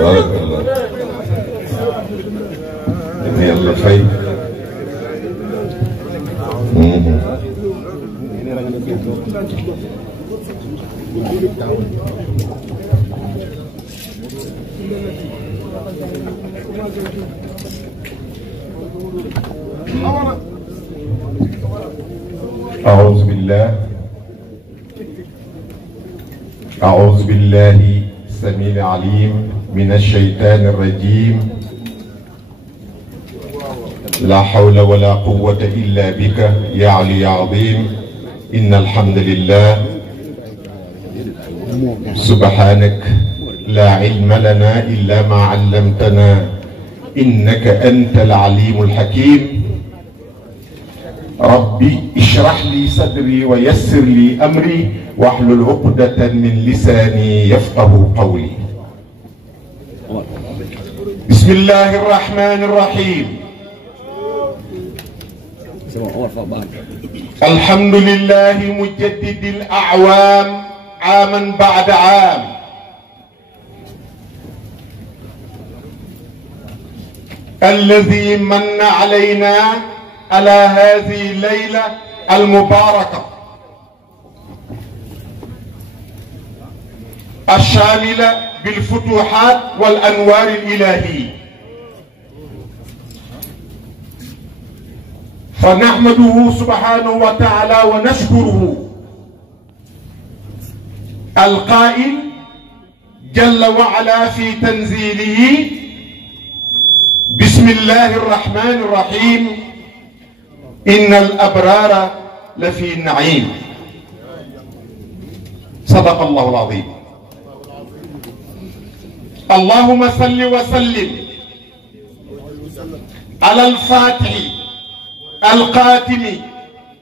barakallah yàlla fay أعوذ بالله السميع العليم من الشيطان الرجيم لا حول ولا قوة إلا بك يا علي عظيم إن الحمد لله سبحانك لا علم لنا إلا ما علمتنا إنك أنت العليم الحكيم ربي اشرح لي صدري ويسر لي أمري واحلل عقدة من لساني يفقه قولي بسم الله الرحمن الرحيم الحمد لله مجدد الأعوام عاما بعد عام الذي من علينا على هذه الليلة المباركة الشاملة بالفتوحات والأنوار الإلهية فنحمده سبحانه وتعالى ونشكره القائل جل وعلا في تنزيله بسم الله الرحمن الرحيم إن الأبرار لفي النعيم صدق الله العظيم اللهم صل وسلم على الفاتح القاتم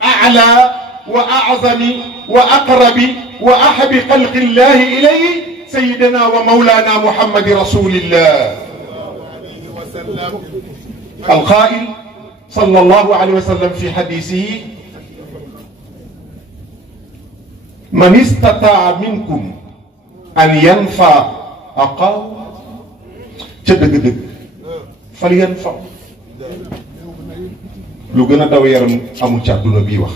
أعلى وأعظم وأقرب وأحب خلق الله إليه سيدنا ومولانا محمد رسول الله القائل صلى الله عليه وسلم في حديثه من استطاع منكم أن ينفع أقاو تدق فلينفع lu gën a daw yaram amul ci àdduna bii wax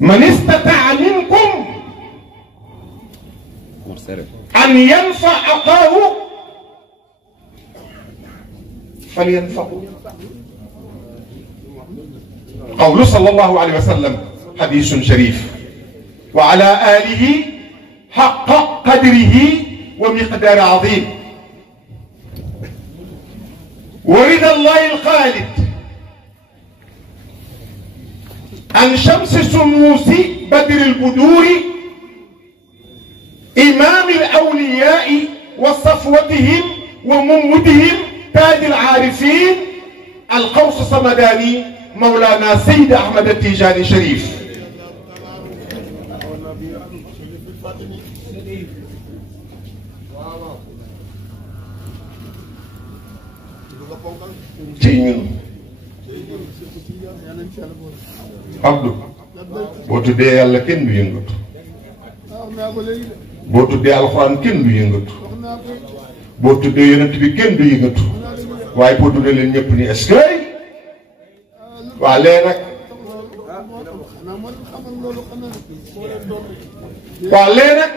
man istataa minkum an yanfa aqaahu falyanfahu qawlu sallallahu alayhi wa sallam hadithun sharif wa ala alihi haqqa qadrihi wa miqdar azim ورضا الله الخالد عن شمس سموس بدر البدور إمام الأولياء وصفوتهم وممدهم تاج العارفين القوس الصمداني مولانا سيد أحمد التيجاني شريف ci ñun Abdou boo tuddee yàlla kenn du yëngatu boo tuddee alxuraan kenn du yëngatu boo tuddee yonent bi kenn du yëngatu waaye boo tuddee leen ñëpp ni est-ce que waa lee nag waa lee nag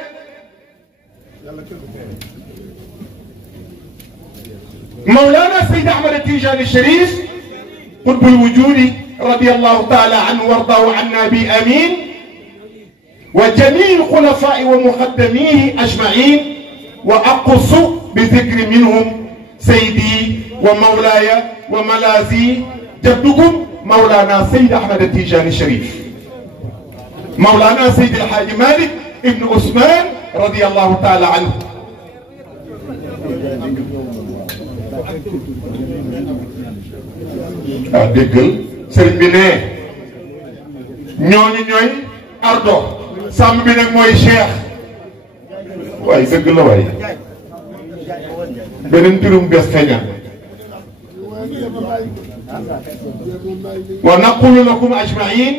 مولانا سيد أحمد التيجاني الشريف قطب الوجود رضي الله تعالى عنه وارضاه عنا بآمين وجميع الخلفاء ومقدميه أجمعين وأقص بذكر منهم سيدي ومولاي وملاذي جدكم مولانا سيد أحمد التيجاني الشريف مولانا سيد الحاج مالك ابن عثمان رضي الله تعالى عنه déggal sëriñ bi ne ñooñu ñooy ardo sàmm bi nag mooy cheikh waaye dëgg la waaye beneen turum bes feeñal wa naqulu lakum ajmain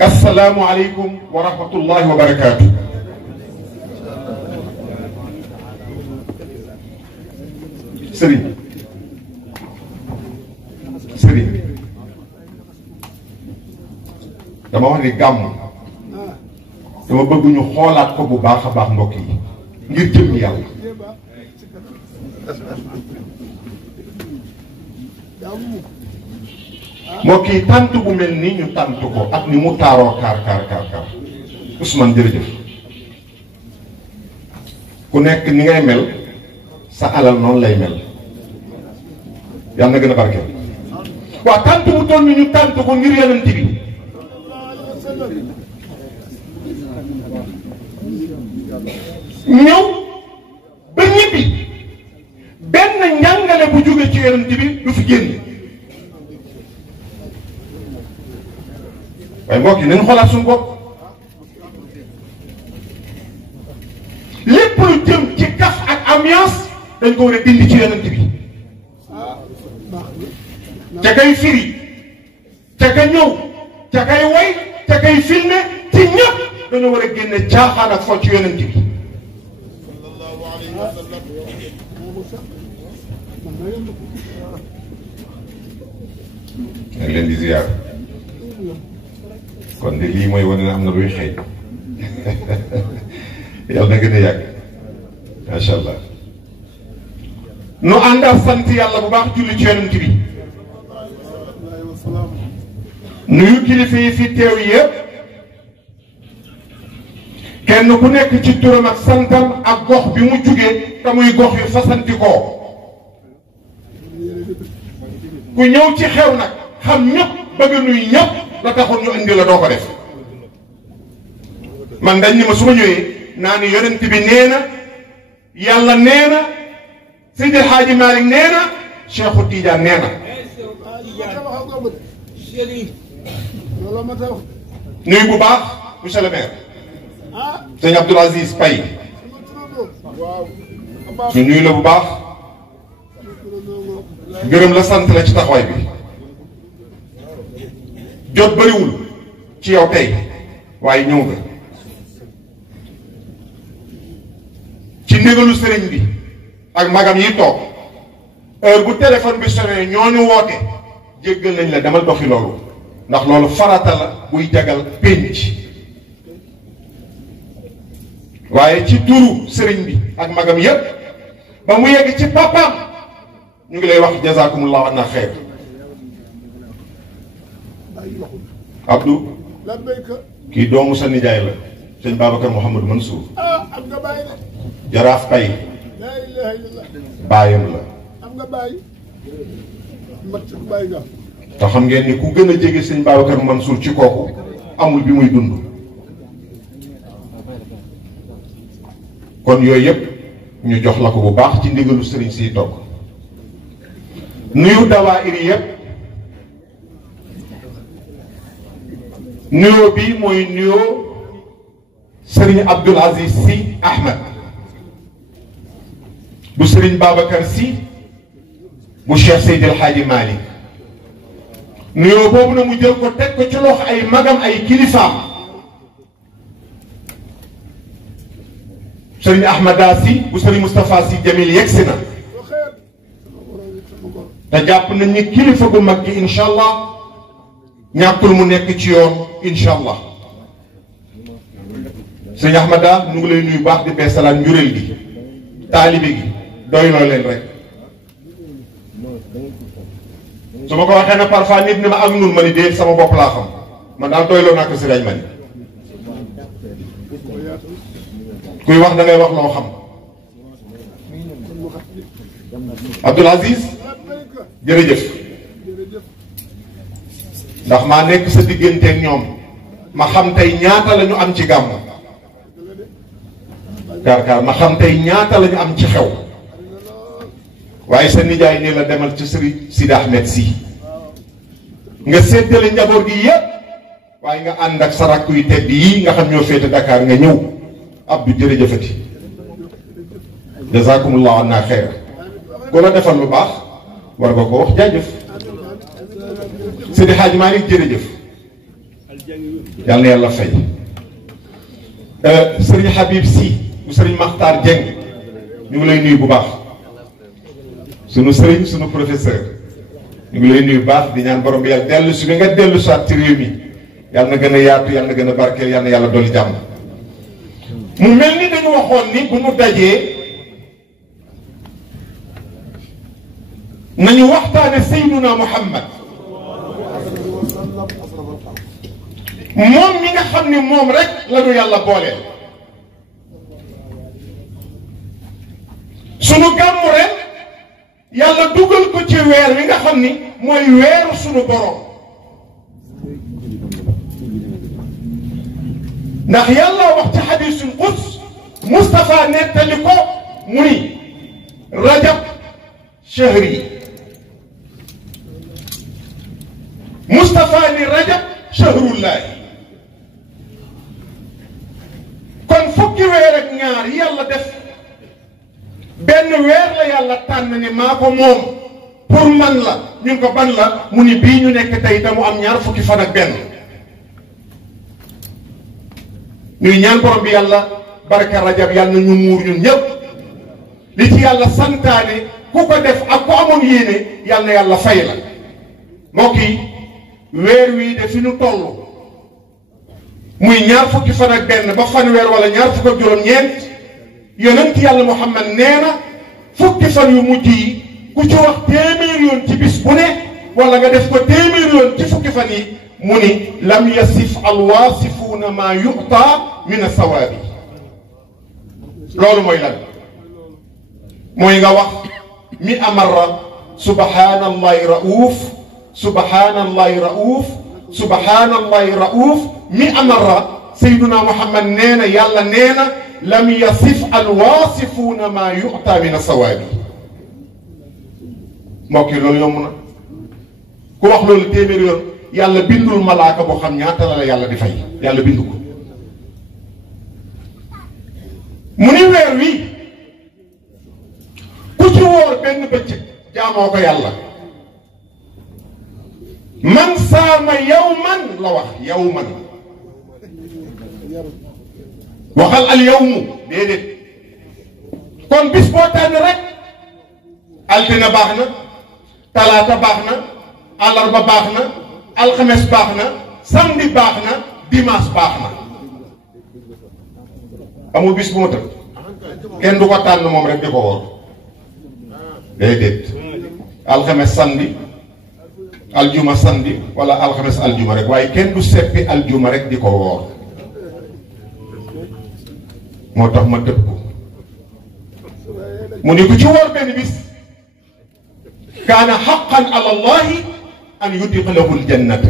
السلام عليكم ورحمة الله وبركاته. سرين dama wax ni gàmm dama bëgg ñu xoolaat ko bu baax a baax mbokk yi ngir jëm yàlla. mbokk yi tant bu mel ni ñu tant ko ak ni mu taaroo kaar Ousmane jërëjëf. ku nekk ni ngay mel sa alal noonu lay mel yàlla na gën a barkeel. waaw tant bu toll ni ñu tant ko ngir yonent bi ñëw ba ñibbi benn njàngale bu jóge ci yonent bi du fi génn. waaye mbokk yi nañu xoolaat suñu bopp lépp lu jëm ci kaf ak ambiance dañ ko war a dindi ci yonent bi. ca kay firi ca ka ñëw ca kay way ca kay filmé ci ñëpp dañoo war a génne caaxaan ak fo ci yonent bi. dañ leen di ziar kon de lii mooy wane ne am na luy xëy yàlla na gën a yàgg macha allah. nu àndal sant yàlla bu baax julli ci yonent bi. nuyu kilifa yi fi teew yëpp kenn ku nekk ci turam ak santam ak gox bi mu jugee te muy gox yu fasantikoo. ku ñëw ci xew nag xam ñëpp bëgg nuy ñëpp la taxoon ñu indi la doo ko def. man dañ ni ma su ma ñëwee naa ni yonent bi nee na yàlla nee na Seydi El Hadji Malick nee na Cheikhu Tidiane nee na. nuyu bu baax monsieur le maire sëñ Abdoul Aziz Paye ñu nuyu la bu baax gërëm la sant la ci taxawaay bi. jot bëriwul ci yow tey waaye ñëw nga ci ndigalu sëriñ bi ak magam yi toog heure bu téléphone bi sonné ñooñu woote jéggal nañ la demal doxi loolu ndax loolu farata la buy jagal pénc. waaye ci turu sëriñ bi ak magam yépp ba mu yegg ci papaam ñu ngi lay wax jazakumullahu anna xeer. Abdou kii doomu sa nijaay la sëñ Babacar Mouhamadou Mansour jaraaf Paye baayam la. te xam ngeen ni ku gën a jege sëñ Babacar Mansour ci kooku amul bi muy dund. kon yooyu yëpp ñu jox la ko bu baax ci ndigalu sëriñ siy toog. nuyu dawaayir yëpp. nuyoo bi mooy nuyoo Serigne Abdoul Aziz Sy Ahmed bu Serigne Babacar Sy bu Cheikh Seydi El Hadji Malick. nuyoo boobu na mu jël ko teg ko ci loxo ay magam ay kilifaam. Serigne Ahmada Sy bu Serigne Moustapha Sy Jamil yegsi na te jàpp nañ ni kilifa bu mag gi incha allah ñàkkul mu nekk ci yoon incha allah. sëñ Ahmada nu ngi lay nuyu baax di beesalaat njuréel gi taalibe gi doyloo leen rek. su ma ko waxee na parfois nit ni ma ak nun ma ni déet sama bopp laa xam man daal doyloo naa ko si rajo ma ni kuy wax da ngay wax loo xam. Abdoul Aziz jërëjëf ndax maa nekk sa digganteeg ñoom ma xam tey ñaata la ñu am ci gàmm. Karkar ma xam tey ñaata la ñu am ci xew. waaye sa nijaay ne la demal ci Serigne Sidi Ahmed Sy nga séddale njaboot gi yépp waaye nga ànd ak sa rakk yu tedd yii nga xam ñoo féete Dakar nga ñëw Abdou jërëjëfati jazakumullahu anna xeyra ku la defal lu baax war nga ko wax jaajëf Seydi Hadji Malick jërëjëf yàlla na yàlla fay Serigne Habib Sy bu Serigne Makhtar Dieng ñu ngi lay nuyu bu baax sunu Serigne sunu professeur ñu ngi lay nuyu bu baax di ñaan borom bi yàlla dellu si bi nga dellu soit ci réew mi yàlla na gën a yaatu yàlla na gën a barkeel yàlla na yàlla dolli jàmm mu mel ni dañu waxoon ni bu ñu dajee nañu waxtaane Seydina Muhammad moom mi nga xam ni moom rek la ñu yàlla booleel sunu gàmmu ren yàlla dugal ko ci weer wi nga xam ni mooy weeru sunu borom ndax yàlla wax ci xadiisul quds Moustapha nettali ko mu ni rajab shahri Moustapha ni rajab shahrullahi kon fukki weer ak ñaar yàlla def benn weer la yàlla tànn ne maa ko moom pour man la ñun ko ban la mu ni bii ñu nekk tey te mu am ñaar fukki fan ak benn ñuy ñaan borom bi yàlla barka rajab yàlla na ñu muur ñun ñëpp li ci yàlla santaane ku ko def ak ku amoon yéene yàlla na yàlla fay la mbokk yi weer wii de fi ñu toll muy ñaar fukki fan ak benn ba fanweer wala ñaar fukk ak juróom-ñeent yonent yàlla Muhammad nee na fukki fan yu mujj yi ku ci wax téeméer yoon ci bis bu ne wala nga def ko téeméer yoon ci fukki fan yi mu ni lam yasif alwaasifuuna maa yu'ta min asawaabi loolu mooy lan mooy nga wax mi amarra subhanallahi rauf subhanallahi rauf subhanallahi rauf mi amarra sayyiduna Muhammad nee na yàlla nee na lam yasif alwaasifuuna maa yu'ta min asawaabi mbokk yi loolu yomb na ku wax loolu téeméer yoon yàlla bindul malaaka boo xam ñaata la yàlla di fay yàlla bindu ko mu ni weer wi ku ci woor benn bëccëg jaamoo ko yàlla man saama yawman la wax yawman waxal al yawmu déedéet kon bis boo tànn rek altine baax na talaata baax na àllarba baax na alxames baax na samedi baax na dimanche baax na amul bis bu ma tëb kenn du ko tànn moom rek di ko woor déedéet alxames samedi aljuma samedi wala alxames aljuma rek waaye kenn du seppi aljuma rek di ko woor moo tax ma tëb ko mu ni ku ci woor benn bis kaana xaqan ala allahi an yudxilahu aljannata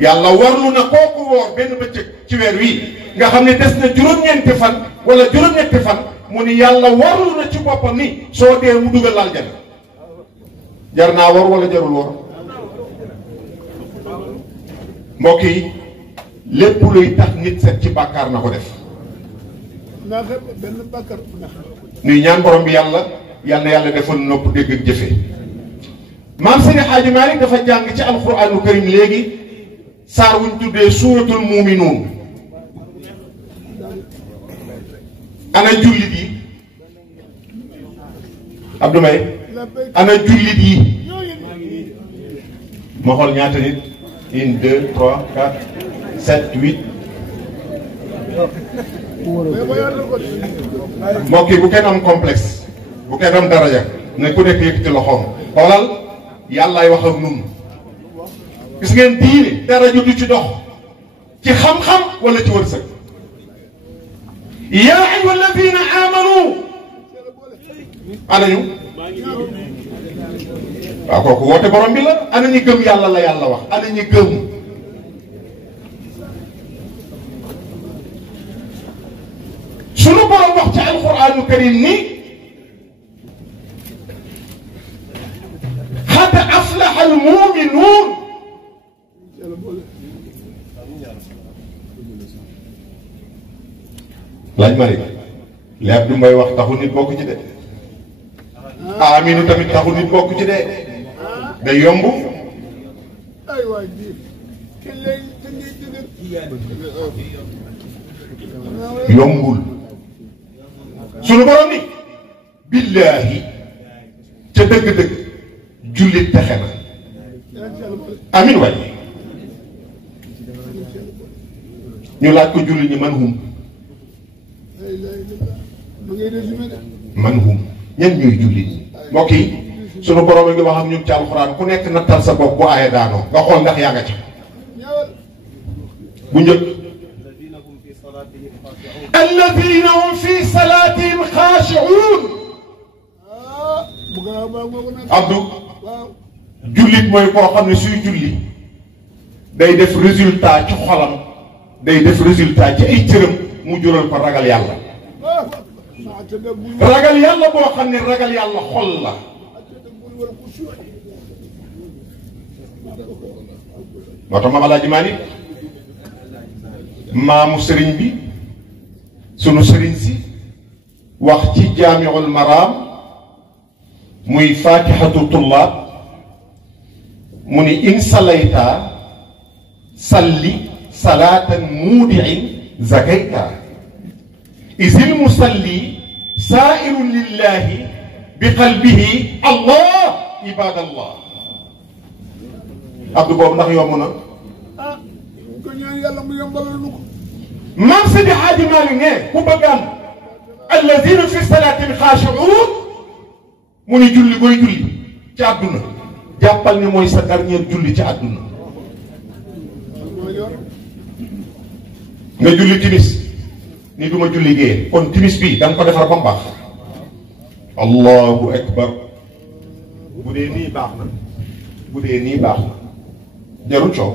yàlla warlu na kooku woor benn bëccëg ci weer wi nga xam ne des na juróom-ñeenti fan wala juróom-ñetti fan mu ni yàlla warlu na ci boppam ni soo dee mu dugal laal janna jar naa war wala jarul war mbokk yi lépp luy tax nit set ci bàkkaar na ko def nuy ñaan borom bi yàlla yàlla defal nopp dégg ak jëfe maam Seydi Hadji Malick dafa jàng ci alquraanu karim léegi saar wuñ tuddee suuratul muuminuun ana jullit yi Abdou Mbaye ana jullit yi ma xool ñaata nit 1 2 3 4 7 8 mbokk yi bu kenn am complexe bu kenn am daraja ne ku nekk yëkkati loxoom xoolal yàllaay wax ak nun gis ngeen diine daraja du ci dox ci xam-xam wala ci wërsëg yaa ayyuha alladina amanu anañu waaw kooku woote borom bi la ana ñi gëm yàlla la yàlla wax ana ñi gëm sunu borom wax ci alquranu karim ni xad aflaha almuminuun laaj mari leer du may wax taxu nit bokk ci de aminu tamit taxu nit bokk ci de day yomb yombul sunu borom ni billaahi ca dëgg-dëgg jullit texe na amin waay ñu laaj ko jullit ñi man hum ñan ñooy jullit mbokk yi sunu borom a ngi wax ak ñun ci alxuraan ku nekk nattal sa bopp bu aaye daanoo nga xool ndax yaa nga ca bu njëkk alladina hum fi salatihim xaashi'uun Abdou jullit mooy koo xam ne suy julli day def résultat ci xolam day def résultat ci ay cëram mu jural ko ragal yàlla ragal yàlla boo xam ne ragal yàlla xol la moo tax Maam Alaaji Maalik maamu sëriñ bi sunu sëriñ si wax ci jaamiul maraam muy fatihatu tullaab mu ni in salayta salli salaatan muudicin zakayta isil musalli saa'irun lillahi bi qalbihi allah ibadallah abdu boobu ndax yomb na ko ñaan yàlla mu yombalal lu ko maam Seydi Haaji Maalik ne ku bëgg am alladina fi salaatin xaashi'uun mu ni julli booy julli ci àdduna jàppal ni mooy sa dernier julli ci àdduna nga julli timis ni duma julli gée kon timis bi da nga ko defar ba mu baax allahu akbar bu dee nii baax na bu dee nii baax na jarul coow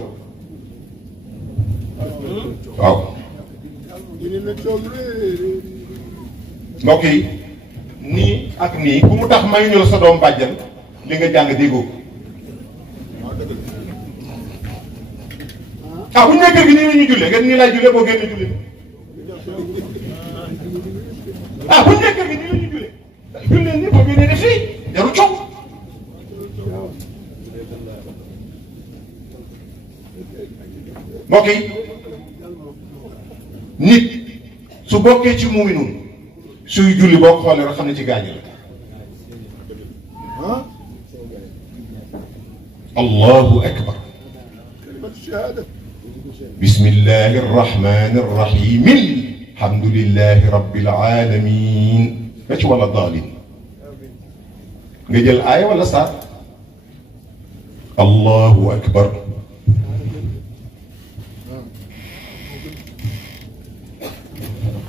waaw mbokk yi nii ak nii ku mu tax may ñu la sa doom bàjjan li nga jàng déggoo ah bu ñu nee kër gi nii la ñuy jullee ngeen nii laay jullee boo génn julli ah bu ñu nee kër gi nii la ñuy jullee jullee nii boo génnee def fii jarul coow mbokk yi nit su bokkee ci muuminun suy julli boo ko xoolee rek xam ne ci gaañu la allahu akbar bismillahi arrahmani arrahim alhamdulillahi rabbil alamin nga ci wala daalin nga jël aaya wala saar allahu akbar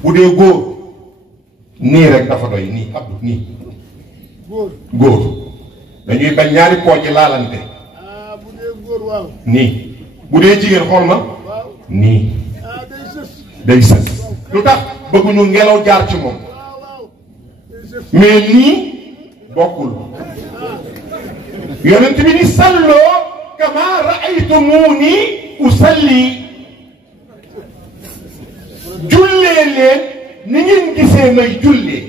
bu dee góor nii rek dafa doy nii abdu nii góor dañuy bañ ñaari pooj laalante bu dee góor waaw nii bu dee jigéen xool ma nii day sës lu tax bëgguñu ngelaw jaar ci moom mais nii bokkul yonent bi ni salloo kama raaytumuni usalli jullee leen ni ngeen gisee may jullee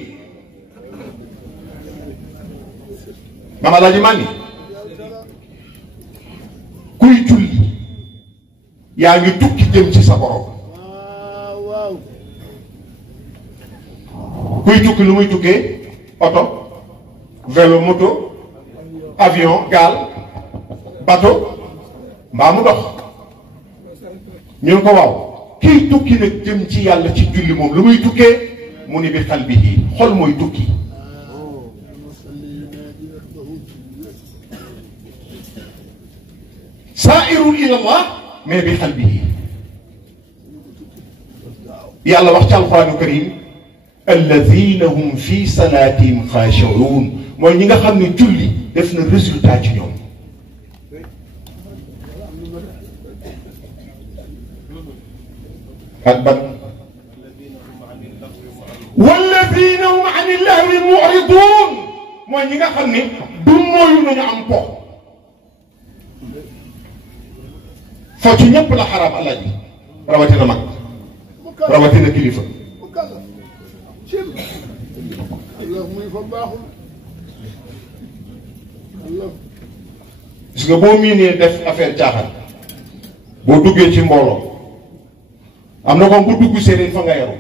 Maam Alaaji Maalik kuy julli yaa ngi tukki jëm ci sa borom kuy tukki lu muy tukkee oto vélo moto avion gaal bateau mbaa mu dox ñu ko waaw kiy tukki nag jëm ci yàlla ci julli moom lu muy tukkee mu ni bi qalbihi xol mooy tukki saa'irun ila Allah mais bi qalbihi yàlla wax ci alquranu karim alladina hum fi salatihim xaashi'uun mooy ñi nga xam ne julli def na résultat ci ñoom ak ban walladina hum ani llahwi mu'ridun mooy ñi nga xam ne du mooyu nañu am po foo ci ñëpp la xaraam alaaj bi rawatina mag rawatina kilifa Allah muy fa baaxul. Allah. gis nga boo miinee def affaire caaxaan boo duggee ci mbooloo am na moom bu dugg séeréer fa nga yaru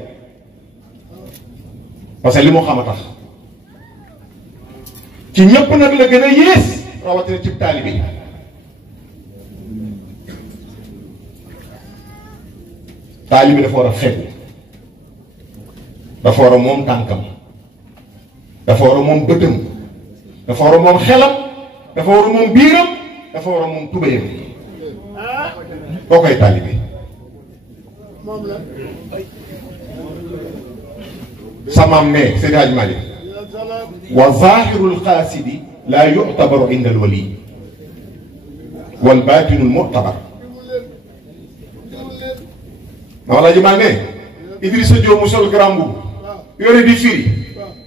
parce que li mu xam a tax ci ñëpp nag la gën a yées rawatina ci taalibe bi taalibe bi dafa war a fegu dafa war a moom tànkam dafa war a moom bëtam dafa war a moom xelam dafa war a moom biiram dafa war a moom tubéyam koo koy taalibe moom la. samaam ne Seydi Hadji Malick wa zahirul xaasidi laa yu'tabaru inda al wali wal baatinul mu'tabar ma wala ji maa ne Idrissa Diop mu sol grand boubou yore di firi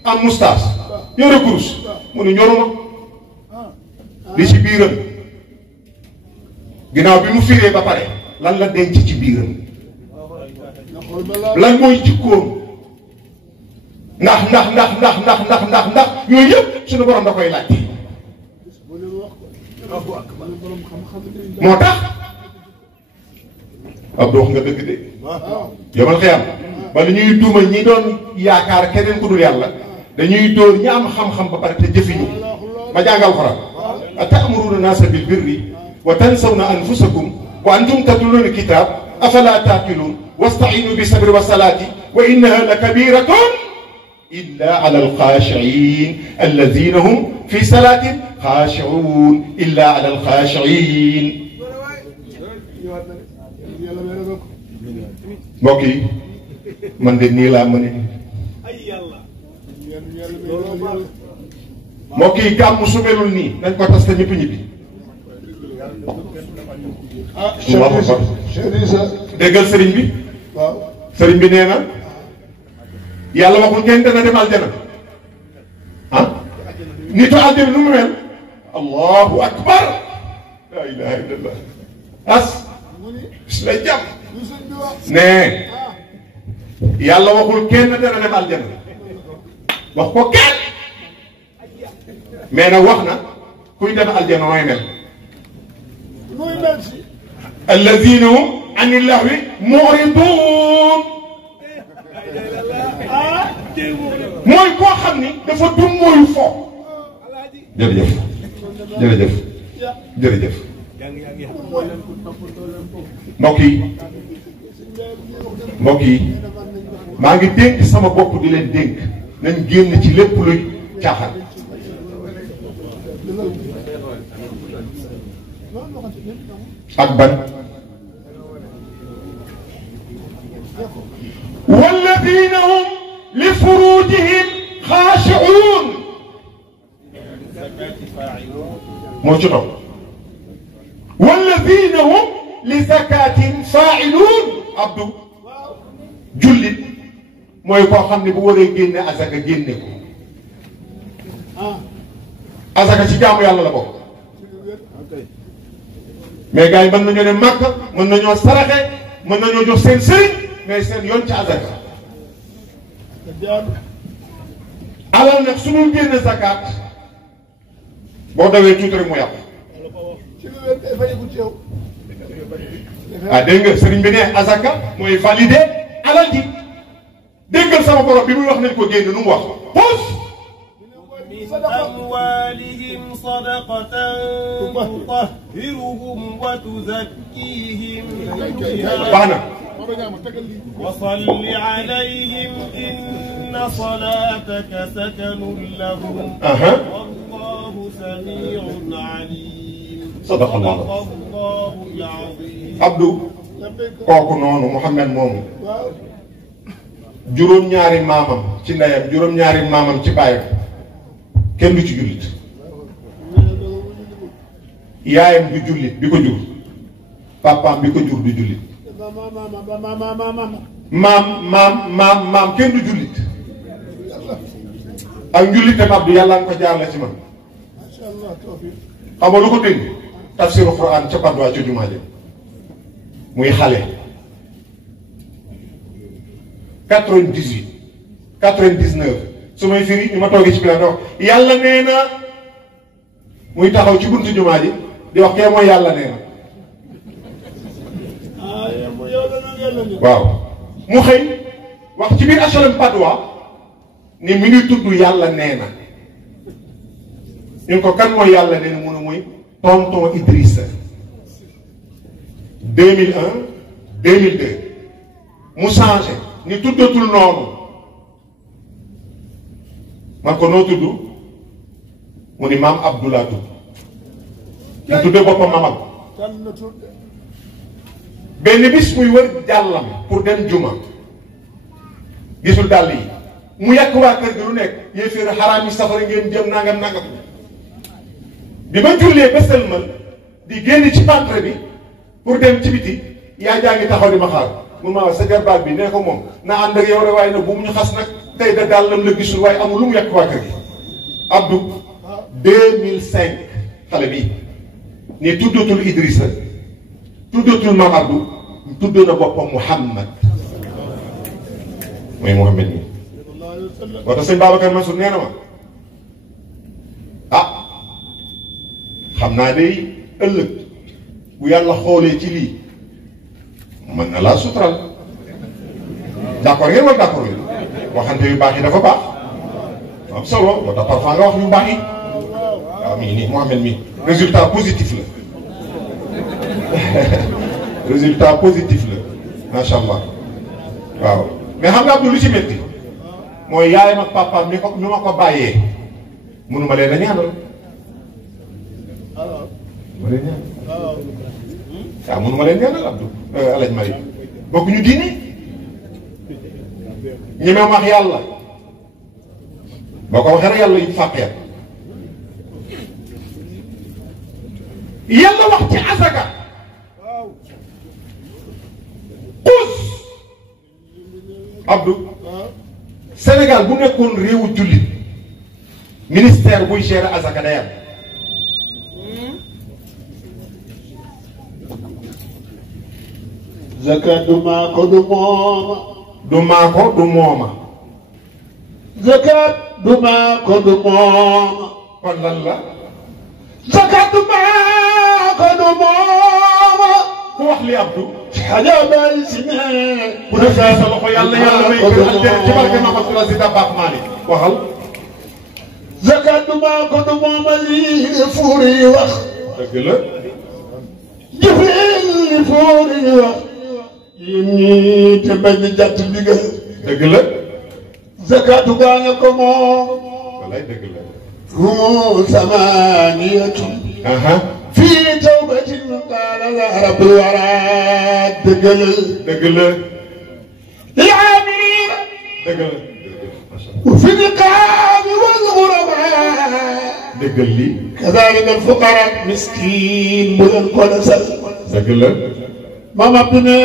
am moustache yore kurus mu ne ñoruma li ci biiram ginnaaw bi mu firee ba pare lan la denc ci biiram lan mooy jikkoom ndax yooyu yëpp suñu borom da koy laaj moo tax Abdou wax nga dëgg de yomal xiyam bala ñuy duuma ñi doon yaakaar keneen ku dul yàlla dañuy dóor ñi am xam-xam ba pare te jëfiñu ma jàngal Alxuraan ata'muruna naasa bil birri wa tansawna anfusakum wa antum tatluna al-kitab afala taqilun wasta'inu bis sabri was salati wa innaha lakabiratun illa ala al-khashi'in alladhina hum fi salatin khashi'un illa ala al-khashi'in mbokk yi man de nii laa mëne mbokk yi gàmm su melul nii nañ ko tas te ñëpp ñibbi déggal sëriñ bi sëriñ bi nee na yàlla waxul kenn dana dem aljana ah nitu aljana nu mu mel allahu akbar la ilaha illallah as bis lay jàmm ne yàlla waxul kenn dana dem aljana wax ko kenn mais nag wax na kuy dem aljana nooy mel alladina hum ani lahwi muridun mooy koo xam ni dafa dum mooyu fo jërëjëf jërëjëf jërëjëf mbokk yi maa ngi dénk sama bopp di leen dénk nañ génn ci lépp luy caaxaan ak ban walladina hum li furujihim xaashi'uun moo ci topp walladina hum li zakatin faa'iluun abdu jullit mooy koo xam ne bu waree génne azaka génne ko azaka ci jaamu yàlla la bokk mais gars yi mën nañoo ne màkk mën nañoo saraxe mën nañoo jox seen sëriñ mais seen yoon ci azaka alal nag su ñu génne zakat boo dawee tuuti rek mu yàqu ah dégg nga sëriñ bi ne azaka mooy validé alal ji déggal sama borom bi muy wax nañ ko génn nu mu wax pos من أموالهم صدقة تطهرهم وتزكيهم بها وصل عليهم إن صلاتك سكن لهم والله سميع عليم صدق الله العظيم Abdou kooku noonu Mouhamed moomu juróom-ñaari maamam ci ndeyam juróom-ñaari maamam ci baayam kenn du ci jullit yaayam du jullit bi ko jur papaam bi ko jur du jullit maam kenn du jullit ak njullitam Abdou yàlla nga ko jaar la ci man xam nga lu ko dégg tafsiru Quran ca Padoa ca jumaa ja muy xale 98 99 su may firi ñu ma toogee ci biir wax yàlla nee na muy taxaw ci buntu jumaa ji di wax kee mooy yàlla nee na. waaw mu xëy wax ci biir HLM Padois ni mi ngi tudd yàlla nee na ñu ko kan mooy yàlla nee na mu ne muy tonton Idrissa 2001 2002 mu changé ni tuddatul noonu man ko noo tudd mu ni maam Abdoulaye tudd mu tuddee boppam mamam benn bis muy wër jàllam pour dem juma gisul dàll yi mu yàq waa kër gi lu nekk yéeféer xaraam yi safara ngeen jëm nangam nangam bi ma jullee ba sëlmal di génn ci pantre bi pour dem ci biti yaa jaa ngi taxaw di ma xaar mun maa sa jarbaat bi nee ko moom na ànd ak yow rek waaye nag bu mu ñu xas nag tey da dàllam la gisul waaye amul lu mu yàq waa kër gi Abdou 2005 xale bi ni tuddatul Idrissa tuddatul maam Abdou tudd na boppam Muhammad mooy Muhammad mi moo tax sëñ Babacar Mansour nee na ma ah xam naa day ëllëg bu yàlla xoolee ci lii mën na laa sutral d'accord ngeen wala d'accord ngeen waxante yu baax yi dafa baax am solo moo tax parfois nga wax yu baax yi waaw mi nii Muhammad mi résultat positif la résultat positif la macha allah waaw mais xam nga Abdou lu ci métti mooy yaayam ak papaam mi ma ko bàyyee mënuma leen a ñaanal ma leen ñaanal waaw mënuma leen ñaanal Abdou Alaaji Mari bokk ñu diine ñemew wax yàlla boo ko waxee rek yàlla yu fàqeer yàlla wax ci asaka xus Abdou Sénégal bu nekkoon réewu jullit ministère buy gérer asaka day am zakat du maako du mooma du maako du mooma zakat du maako du mooma kon lan la zakat du maako du mooma ku wax li Abdou xajaa bari si ne bu defee sa loxo yàlla yàlla may gën a ci barke Mamadou la si Dabakh Mali waxal zakat du maako du mooma lii de fuur yi wax dëgg la jëfee li fuur yi wax yéen ñii te bañ di jàtt ndigal dëgg la zakatu gaa nga ko moom walay dëgg la rumu samaniyatu fii tawbatin qaala la rabbul wara dëggalal dëgg la lil aamiliina dëgg la wa fi riqaabi wal ghurabaa dëggal lii kadaalika al fuqaraa miskiin bu leen ko desal dëgg la maam Abdou ne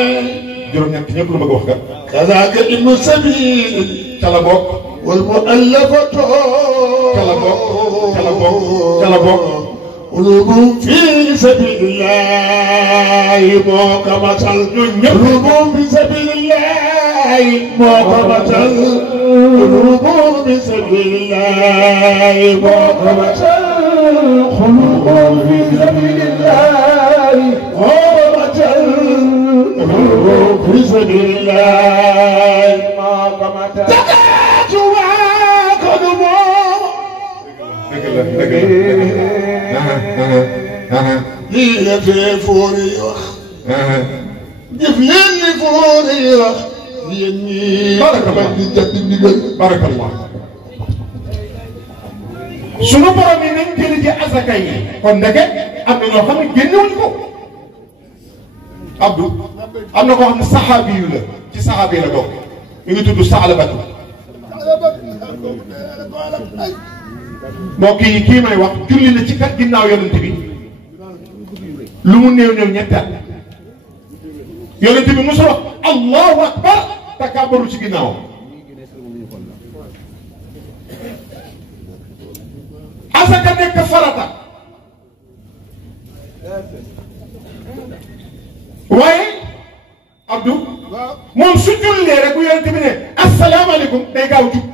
juróom-ñett ñëpp lu bëgg wax kat kazaaka ibnu sabiil ca la bokk wal mu'allafatu ca la bokk ca la bokk ca la bokk quluubum fi sabilillahi moo ko matal quluubum fi sabilillahi moo ko matal quluubum fi sabilillahi moo ko matal quluubum fi sabilillahi moo ko matal quluubum fi sabilillahi moo ko matal zakatu waa ko du moom dëgg la dëgg la lii la fee fóori wax jëf leen li fóori wax yéen ñii bañ di jàpp ndigal barakallah sunu borom yi nañ jëli ci asaka yi kon ndeke am na ñoo xam ne génnewuñ ko Abdou am na koo xam ne saxaabi yu la ci saxaabi la bokk mi ngi tudd Saalabatu mbokk yi kii may wax julli na ci kat ginnaaw yonent bi lu mu néew néew ñetti at yonent bi mosul wax allahu akbar takabbaru ci ginnaaw asaka nekk farata waaye Abdou moom su jullee rek bu yonent bi ne asalaamaaleykum day gaaw jug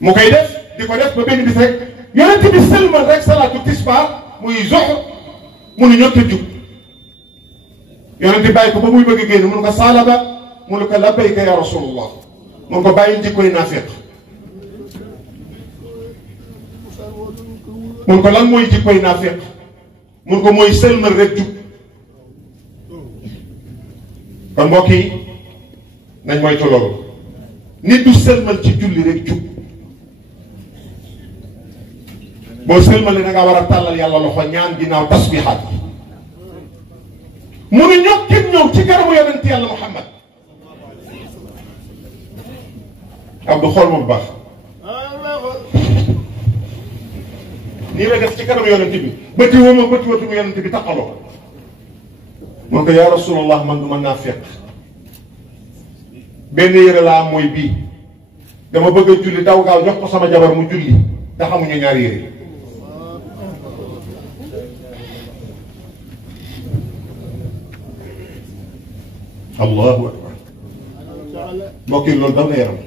mu koy def di ko def ba benn bis rek yonent bi sëlmal rek salaatu tisbaar muy Zuhr mu ne ñott a jug yonent bi bàyyi ko ba muy bëgg a génn mu ne ko Salaba mu ne ko labbayka ya rasulullah mu ne ko bàyyi jikkoy naafiq mu ne ko lan mooy jikkoy naafiq mu ne ko mooy sëlmal rek jug kon mbokk yi nañ moytu loolu nit du sëlmal ci julli rek jug boo sëlmalee da ngaa war a tàllal yàlla loxo ñaan ginnaaw tasbihaat mu ne ñokkit ñëw ci garamu yonent yàlla Muhammad Abdou xool moom baax nii la def ci kanamu yonent bi bëti woo ma bëti watu mu yonent bi taxaloo mun ko yaa rasulallah man du ma naafiq benn yére laa am mooy bii dama bëgg a julli daw gaaw jox ko sama jabar mu julli te xamuñu ñaari yére allahu akbar mbokk yi loolu daw na yaram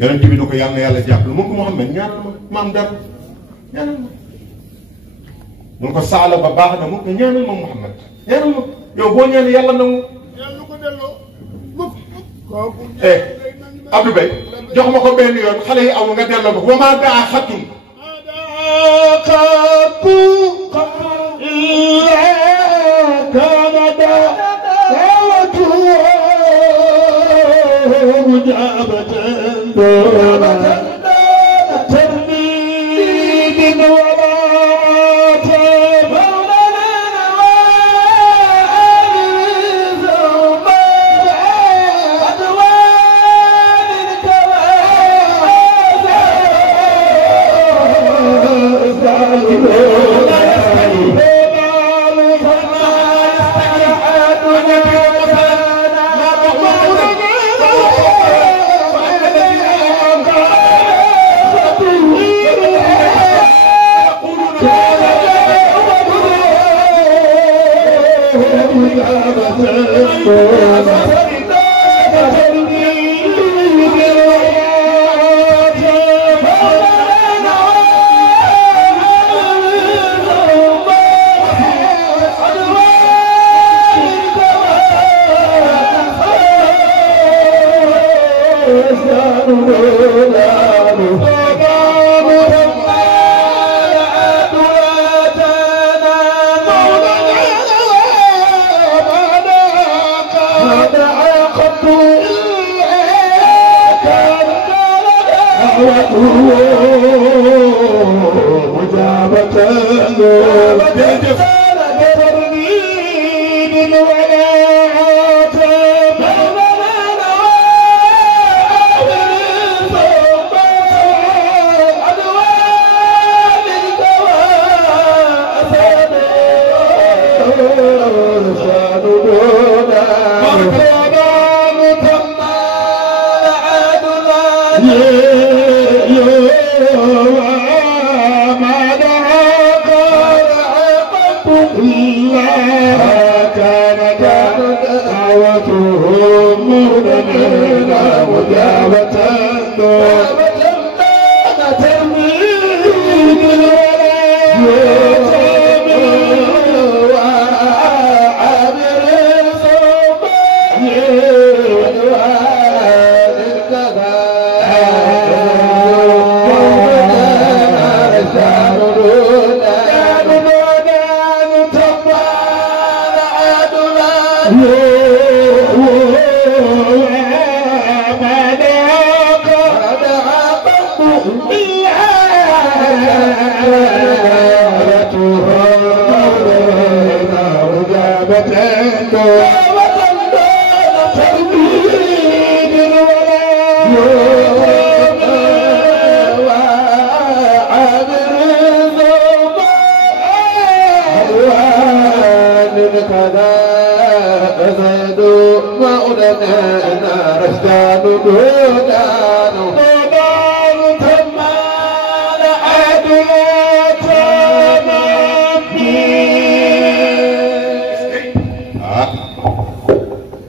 yonent bi du ko yàlla na yàlla jàppale mun ko Muhammad ñaanal ma maam dara ñaanal ma mun ko saala ba baax na mun ko ñaanal ma Muhammad ñaanal ma yow boo ñaanee yàlla nangu Abdou Bey jox ma ko benn yoon xale yi aw nga delloo ko wa maa daa xattum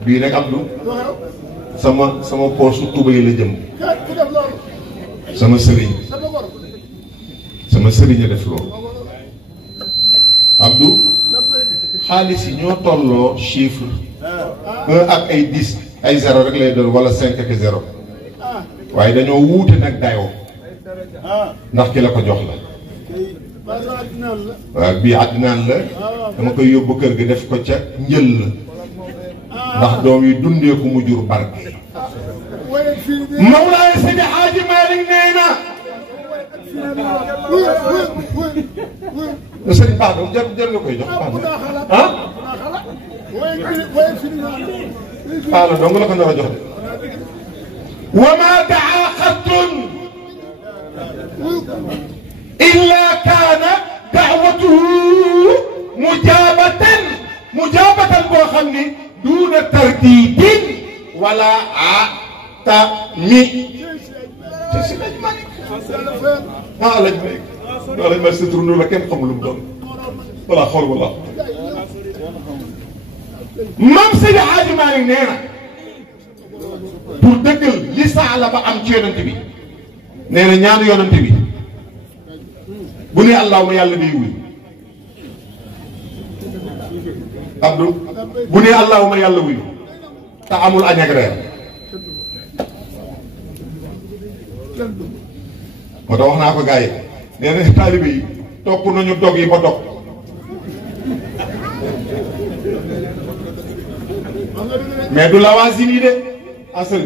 bii nag Abdou sama poche su Tuubaa la jëm sama sëriñ a def loolu Abdou xaalis yi ñoo tolloo chiffre 1 ak ay 10 ay 0 rek lay doon wala 5 ak 0 waaye dañoo wuute nag dayoo ndax ki la ko jox la waaw bii àddinaan la dama koy yóbbu kër ga def ko ca njël la ndax doom yi dundee ko mu jur barke Mawlaay Seydi Hadji Malick nee na sëriñ baax na jar nga koy jox baax na ah la dong la ko nar a jox de wa ma daa xattun illa kaana daawatuhu mujaabatan boo xam ni duuna tardidin wala atami te si lañ Malick lañ Malick lañ Malick sa turndoo la kenn xamul lu mu doon voilà xool wala Maam Seydi Hadji Malick nee na pour dëggal li saala ba am ci yonent bi nee na ñaanu yonent bi bu ne allahuma yàlla day wuy Abdou bu ne allahuma yàlla wuy te amul añ ak reer moo tax wax naa ko gars yi nee na taalibe yi topp nañu dog yi ba dog mais du lawaasim yi de asal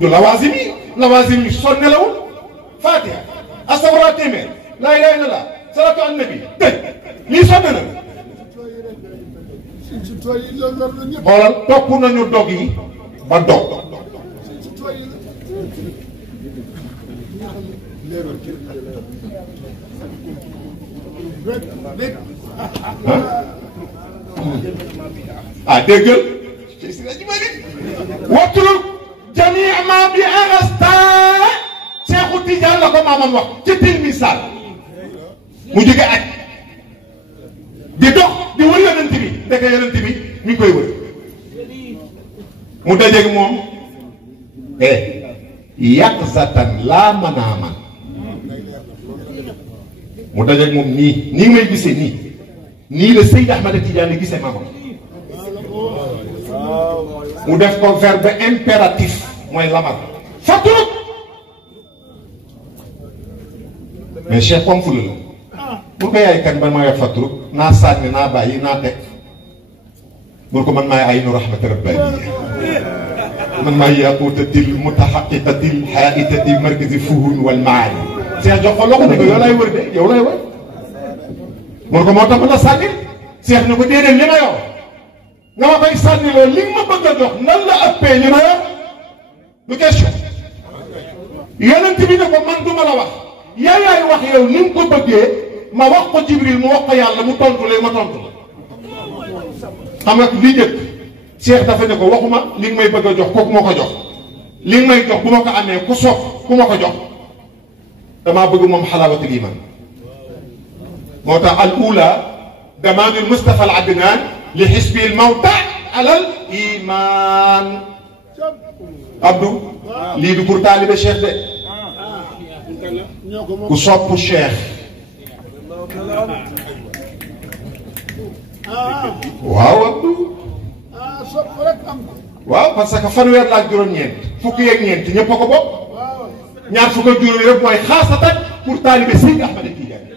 du lawaasim yi sonne lawul Fatiha astafurlah téeméer laa ilaaha illallaah salaatu an nabi tëj lii sonne na xoolal topp nañu dog yi ba dog déggal wattul jamii ma bi arasta Seexu Tijaan la ko maamam wax ci til misaal mu jóge aj di dox di wër yonent bi ndeke yonent bi mi ngi koy wër mu dajeeg moom yaqzatan laa manaaman mu dajeeg moom nii may gisee nii la Seydi Ahmada Tidiane gisee maamam mu def ko verbe impératif mooy lamar fatruk mais Cheikh comme fula la bur ko yaay kan ba ma wax fatruk naa sànni naa bàyyi naa teg bur ko man maay aynu rahmat rabbani man maay yaqutatil mutahaqiqatil haitati markazi fuhun wal maani Cheikh jox ko loxo ne ko yow lay wër de yow lay wër bur ko moo tax la sànni Cheikh ne ko déedéet li ma yor nga ma koy sànni loolu li nga ma bëgg a jox nan la ëppee li ma yor du question yonent bi ne ko man du ma la wax yaa yaay wax yow ni nga ko bëggee ma wax ko Jibril mu wax ko yàlla mu tontu lee ma tontu la xam nga li njëkk Cheikh dafa ne ko waxuma li nga may bëgg a jox kooku ma ko jox li nga may jox bu ma ko amee ku soof ku ma ko jox damaa bëgg moom xalaawatul iman moo tax al ula damaanul Mustafa al Adnan li xisbi al mawta alal iman Abdou lii du pour taalibe Cheikh de ku sopp Cheikh waaw Abdou waaw parce que fanweer la ak juróom-ñeent fukki yeeg ñeent ñëpp a ko bokk ñaar fukk ak juróom rek mooy xaasatan pour taalibe Seydi Ahmada Tidiane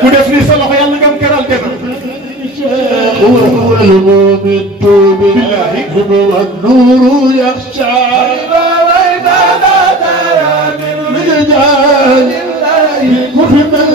ku def nii sa loxo yàlla nga am keral dena والمؤمن بالله والنور يخشى من رجال وفي من